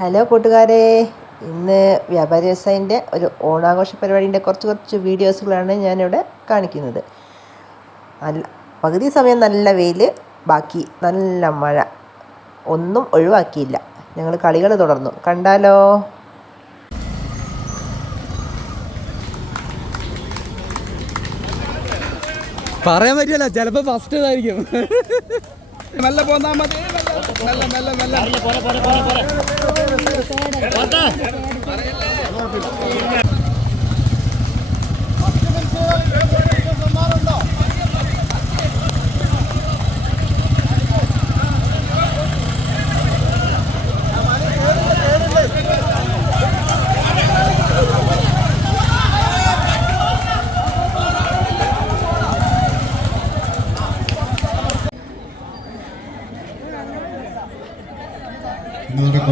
Hello കൂട്ടുകാരെ. ഇന്ന് വ്യാപാരി വ്യവസായിന്റെ ഒരു ഓണാഘോഷ പരിപാടിന്റെ കുറച്ച് കുറച്ച് വീഡിയോസുകളാണ് ഞാനിവിടെ കാണിക്കുന്നത്. നല്ല പകുതി സമയം നല്ല വെയിൽ ബാക്കി നല്ല മഴ. ഒന്നും ഒഴിവാക്കിയില്ല. ഞങ്ങൾ കളികൾ തുടർന്നു. കണ്ടാലോ? പറയാൻ പറ്റില്ല. ചിലപ്പോ ഫസ്റ്റ് ഇതായിരിക്കും. നല്ല പോന്നാ മതി. മെല്ലെ മെല്ലെ മെല്ലെ പോരെ പോരെ പോരെ പോരെ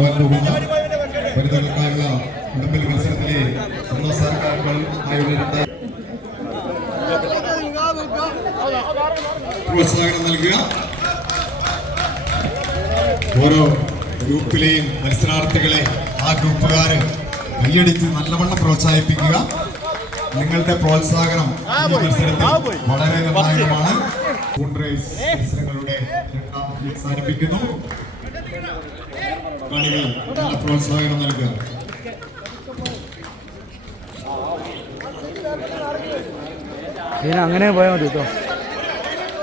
നടക്കുവാൻ പോകുന്ന വനിതകൾക്കായുള്ള ഉടമ്പൽ മത്സരത്തിലെ ഒന്നാം സ്ഥാനക്കാർകൾ ആയുള്ള രണ്ടാം പ്രോത്സാഹനം നൽകുക ഓരോ ഗ്രൂപ്പിലെയും മത്സരാർത്ഥികളെ ആ ഗ്രൂപ്പുകാര് കൈയടിച്ച് നല്ലവണ്ണം പ്രോത്സാഹിപ്പിക്കുക നിങ്ങളുടെ പ്രോത്സാഹനം ഈ മത്സരത്തിൽ വളരെ നിർണായകമാണ് മത്സരങ്ങളുടെ രണ്ടാം അവസാനിപ്പിക്കുന്നു കാണികൾ പ്രോത്സാഹനം നൽകുക. അങ്ങനെ പോയാൽ മതി കേട്ടോ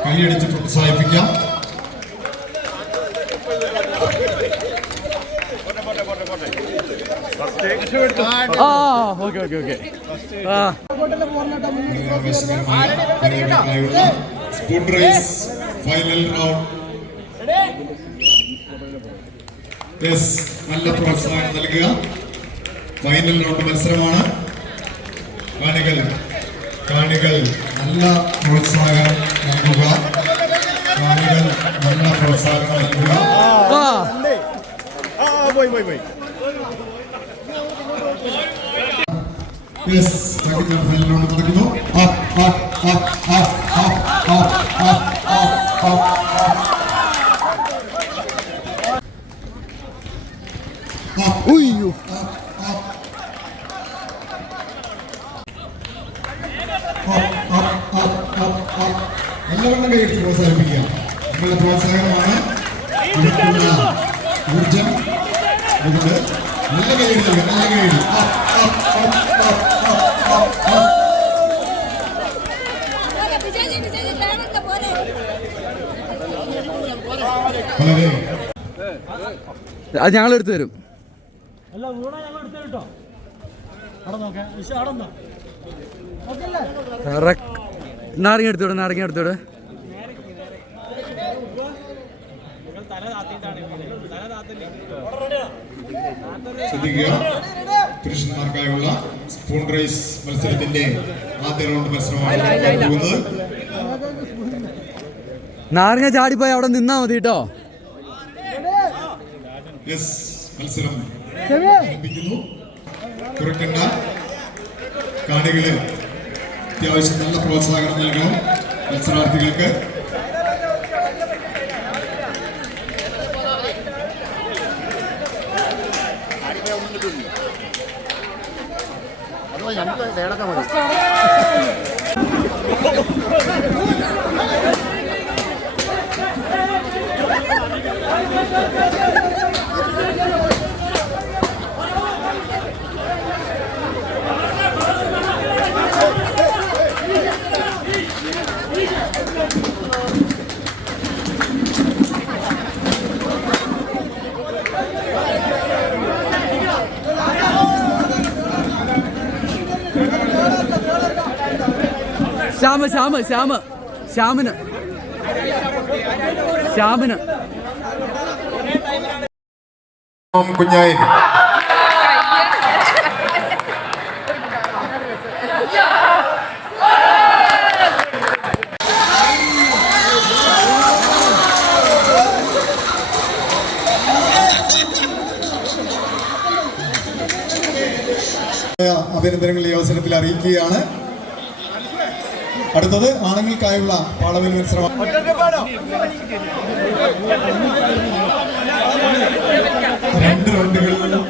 കൈയടിച്ച് പ്രോത്സാഹിപ്പിക്കാം. ആ ഓക്കെ ഓക്കെ ഓക്കെ. ആ. Spoon race final round yes നല്ല പ്രോത്സാഹനം നൽകുക. ഫൈനൽ റൗണ്ട് മത്സരമാണ്. കാണികൾ കാണികൾ നല്ല പ്രോത്സാഹനം നൽകുക. കാണികൾ നല്ല പ്രോത്സാഹനം നൽകുക. ഫൈനൽ റൗണ്ട് നടക്കുന്നു ആ ആ ആ ആ ആ ആ ഉയ്യോ നല്ലവണ്ണം കൈയടിച്ച് പ്രോത്സാഹിപ്പിക്കുക നിങ്ങളുടെ പ്രോത്സാഹനമാണ് നമുക്കുള്ള ഊർജം അതുകൊണ്ട് നല്ല കൈയടി നൽകുക നല്ല കൈയടി പോരെ, വിജയിച്ച് വിജയിച്ച് കാണണ്ട പോരെ. വളരെ അത് ഞങ്ങൾ എടുത്തു തരും നാരങ്ങ എടുത്തോടെ നാരങ്ങ എടുത്തോടെ ശ്രദ്ധിക്കുക. പുരുഷന്മാർക്കായുള്ള സ്പൂൺ റൈസ് മത്സരത്തിന്റെ ആദ്യ റൗണ്ട് മത്സരമാണ് നാരങ്ങ ചാടിപ്പോയി അവിടെ നിന്നാ മതി കേട്ടോ യെസ് മത്സരം ആരംഭിക്കുന്നു. കുറയ്ക്കണ്ട കാണികൾ അത്യാവശ്യം നല്ല പ്രോത്സാഹനം നൽകണം മത്സരാർത്ഥികൾക്ക്. ശ്യാമ ശ്യാമ ശ്യാമ. ശ്യാമിന്. ശ്യാമിന്. കുഞ്ഞായി. അഭിനന്ദനങ്ങൾ ഈ അവസരത്തിൽ അറിയിക്കുകയാണ്. അടുത്തത് ആണുങ്ങൾക്കായുള്ള പാളവിൽ മത്സരം രണ്ട് റൗണ്ടുകളിലും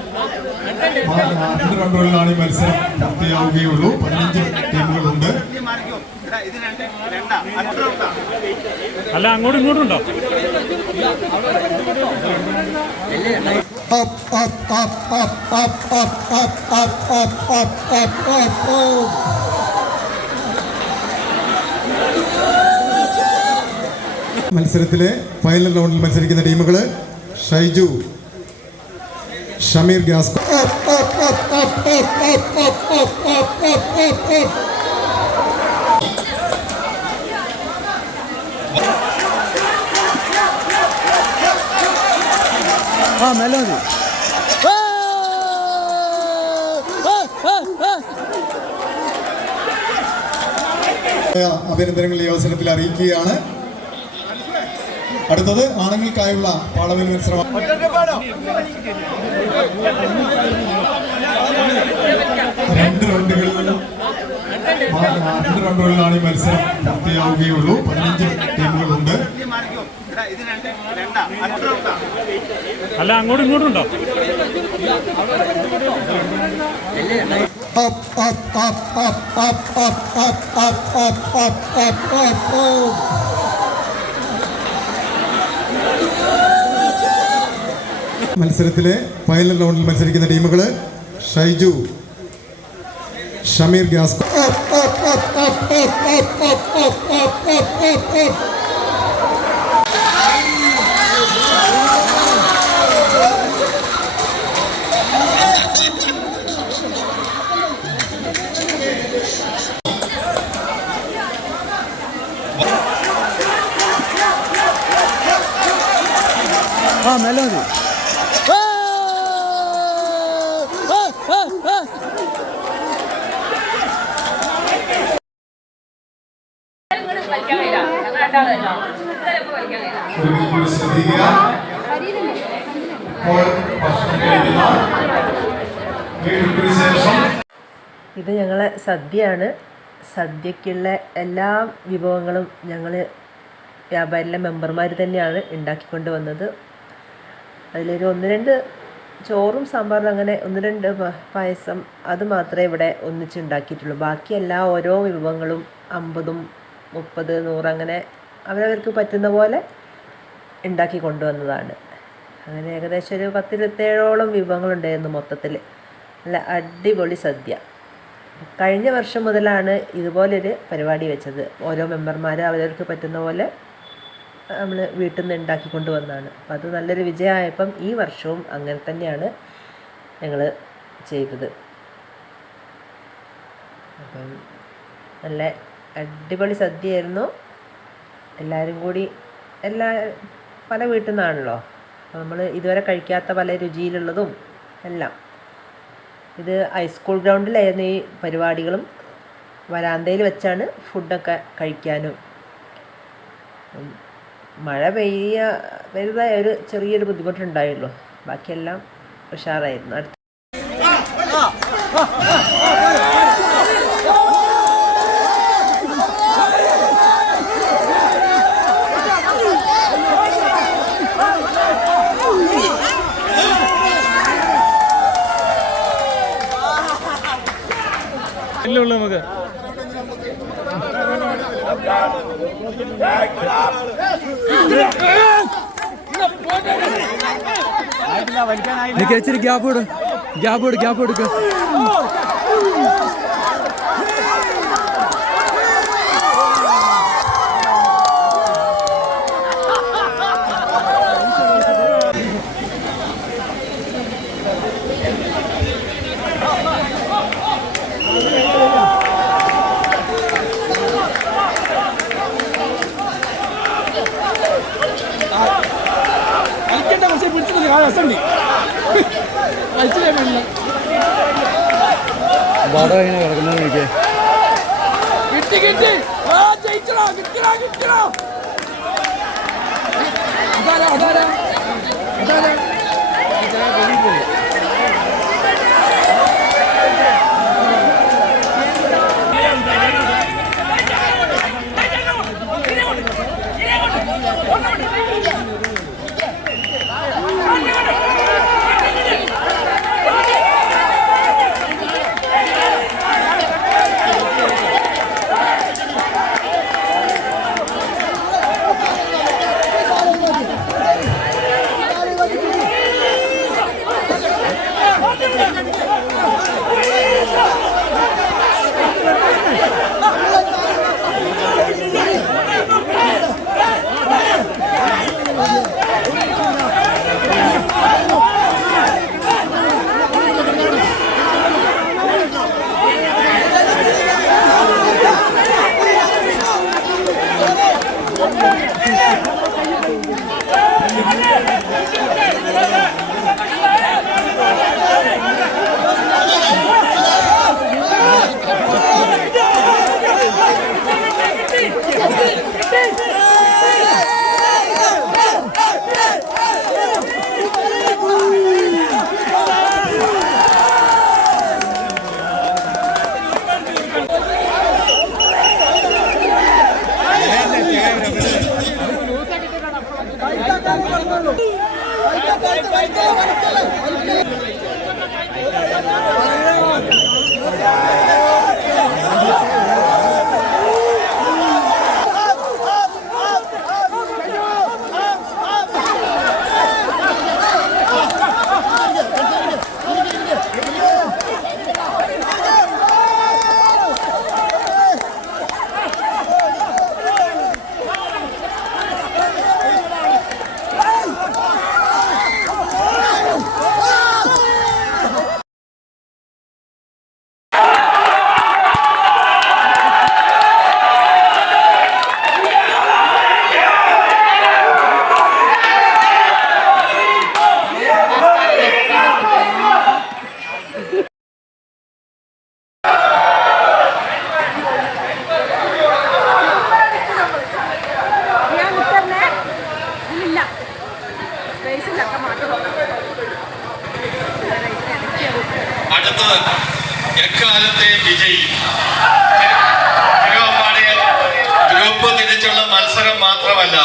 രണ്ട് റൗണ്ടുകളിലാണ് ഈ മത്സരം പൂർത്തിയാവുകയുള്ളൂ പതിനഞ്ച് ടീമുകളുണ്ട് അല്ല അങ്ങോട്ടും ഇങ്ങോട്ടും ഉണ്ടോ up, up, up, up, up, up, up, up, up, up, up, up, മത്സരത്തിലെ ഫൈനൽ റൗണ്ടിൽ മത്സരിക്കുന്ന ടീമുകൾ ഷൈജു ഷമീർ ഗ്യാസ്. ആ മെല്ലെ മതി. അഭിനന്ദനങ്ങൾ ഈ അവസരത്തിൽ അറിയിക്കുകയാണ്. അടുത്തത് ആണുങ്ങൾക്കായുള്ള പാളവിൽ മത്സരം രണ്ട് റൗണ്ടുകളിൽ രണ്ട് റൗണ്ടുകളിലാണ് ഈ മത്സരം പൂർത്തിയാവുകയുള്ളൂ പതിനഞ്ച് ടീമുകളുണ്ട് അല്ല അങ്ങോട്ടും ഇങ്ങോട്ടും ഉണ്ടോ up, up, up, up, up, up, up, up, up, up, up, up, മത്സരത്തിലെ ഫൈനൽ റൗണ്ടിൽ മത്സരിക്കുന്ന ടീമുകൾ ഷൈജു ഷമീർ ഗ്യാസ് ആ മെല്ലെ ഇത് ഞങ്ങളെ സദ്യയാണ്. സദ്യക്കുള്ള എല്ലാ വിഭവങ്ങളും ഞങ്ങൾ വ്യാപാരിലെ മെമ്പർമാർ തന്നെയാണ് ഉണ്ടാക്കിക്കൊണ്ട് വന്നത്. അതിലൊരു ഒന്ന് രണ്ട് ചോറും സാമ്പാറും അങ്ങനെ ഒന്ന് രണ്ട് പായസം അത് മാത്രമേ ഇവിടെ ഒന്നിച്ചുണ്ടാക്കിയിട്ടുള്ളൂ ബാക്കി എല്ലാ ഓരോ വിഭവങ്ങളും അമ്പതും മുപ്പത് നൂറ് അങ്ങനെ അവരവർക്ക് പറ്റുന്ന പോലെ ഉണ്ടാക്കി കൊണ്ടുവന്നതാണ് അങ്ങനെ ഏകദേശം ഒരു പത്തിരുപത്തേഴോളം വിഭവങ്ങളുണ്ടായിരുന്നു മൊത്തത്തിൽ. നല്ല അടിപൊളി സദ്യ. കഴിഞ്ഞ വർഷം മുതലാണ് ഇതുപോലൊരു പരിപാടി വെച്ചത്. ഓരോ മെമ്പർമാർ അവരവർക്ക് പറ്റുന്ന പോലെ നമ്മൾ വീട്ടിൽ നിന്ന് ഉണ്ടാക്കി വന്നതാണ് അപ്പം അത് നല്ലൊരു വിജയമായപ്പം ഈ വർഷവും അങ്ങനെ തന്നെയാണ് ഞങ്ങൾ ചെയ്തത്. അപ്പം നല്ല അടിപൊളി സദ്യയായിരുന്നു. എല്ലാവരും കൂടി എല്ലാ പല വീട്ടിൽ നിന്നാണല്ലോ? നമ്മൾ ഇതുവരെ കഴിക്കാത്ത പല രുചിയിലുള്ളതും എല്ലാം. ഇത് ഹൈസ്കൂൾ ഗ്രൗണ്ടിലായിരുന്നു ഈ പരിപാടികളും. വരാന്തയിൽ വെച്ചാണ് ഫുഡൊക്കെ കഴിക്കാനും. മഴ പെയ്യ വരുന്ന ഒരു ചെറിയൊരു ബുദ്ധിമുട്ടുണ്ടായുള്ളൂ. ബാക്കിയെല്ലാം ഉഷാറായിരുന്നു. അടുത്ത ഇല്ലുള്ളൂ നമുക്ക്? ഗ്യാപ്പ് കൊടു ഗ്യാപ്പ് കൊടു ഗ്യാപ്പ് കൊടുക്കുക വടം എങ്ങനെ കിടക്കുന്നത് നോക്കിയേ കിട്ടി കിട്ടി. ആ ജയിച്ചടാ കിട്ടടാ കിട്ടടാ. അതാരാ അതാരാ അതാരാ வலிக்கலை എക്കാലത്തെ വിജയി. ഗ്രൂപ്പ് തിരിച്ചുള്ള മത്സരം മാത്രമല്ല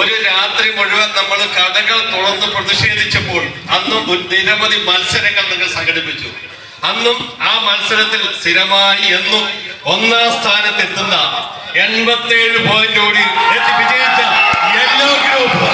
ഒരു രാത്രി മുഴുവൻ നമ്മൾ കടകൾ തുറന്ന് പ്രതിഷേധിച്ചപ്പോൾ അന്നും നിരവധി മത്സരങ്ങൾ നിങ്ങൾ സംഘടിപ്പിച്ചു. അന്നും ആ മത്സരത്തിൽ സ്ഥിരമായി എന്നും ഒന്നാം സ്ഥാനത്തെത്തുന്ന എൺപത്തേഴ് പോയിന്റോടി എത്തി വിജയിച്ച യെല്ലോ ഗ്രൂപ്പ്